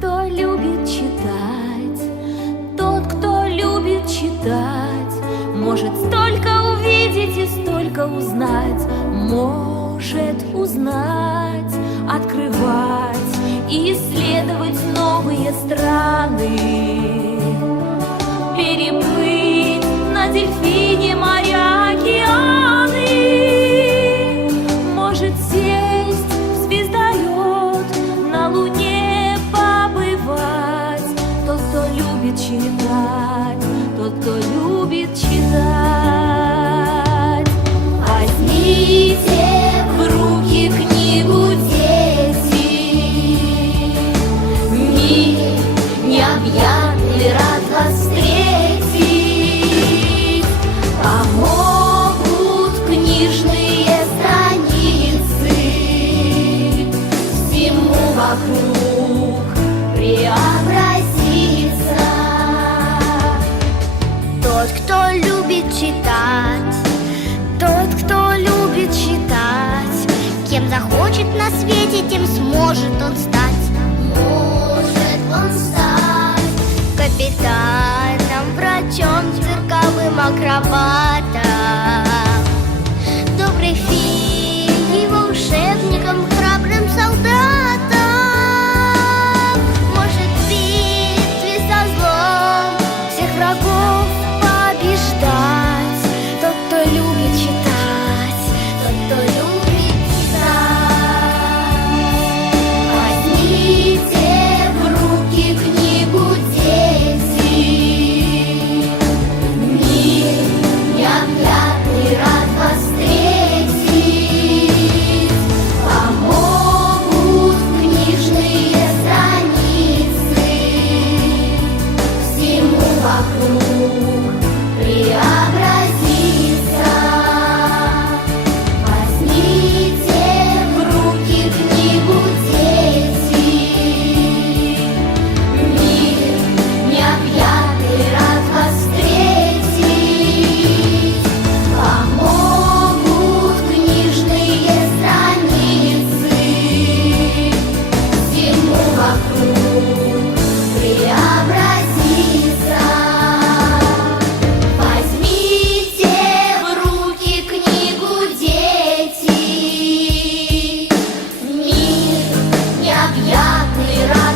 кто любит читать, тот, кто любит читать, может столько увидеть и столько узнать, может узнать, открывать и исследовать новые страны, переплыть на дельфине моря, океаны, может сесть в звездолет, на Луне побывать. Тот, кто любит читать, тот, кто любит читать. Возьмите в руки книгу, дети, мир необъятный рад вас встретить. Помогут книжные страницы всему вокруг преобразиться. Тот, кто любит читать, тот, кто любит читать, кем захочет на свете, тем сможет он стать. Может он стать Капитаном, врачом, цирковым акробатом, доброй феей, волшебником, храбрым солдатом. Может в битве со злом всех врагов побеждать. Тот, кто любит читать, тот, кто любит читать. Возьмите в руки книгу, дети, мир необъятный рад вас встретить. Помогут книжные страницы всему вокруг преобразиться. Возьмите в руки книгу, дети, мир необъятный рад вас встретить. Помогут книжные страницы всему вокруг преобразиться. Возьмите в руки книгу, дети, мир необъятный рад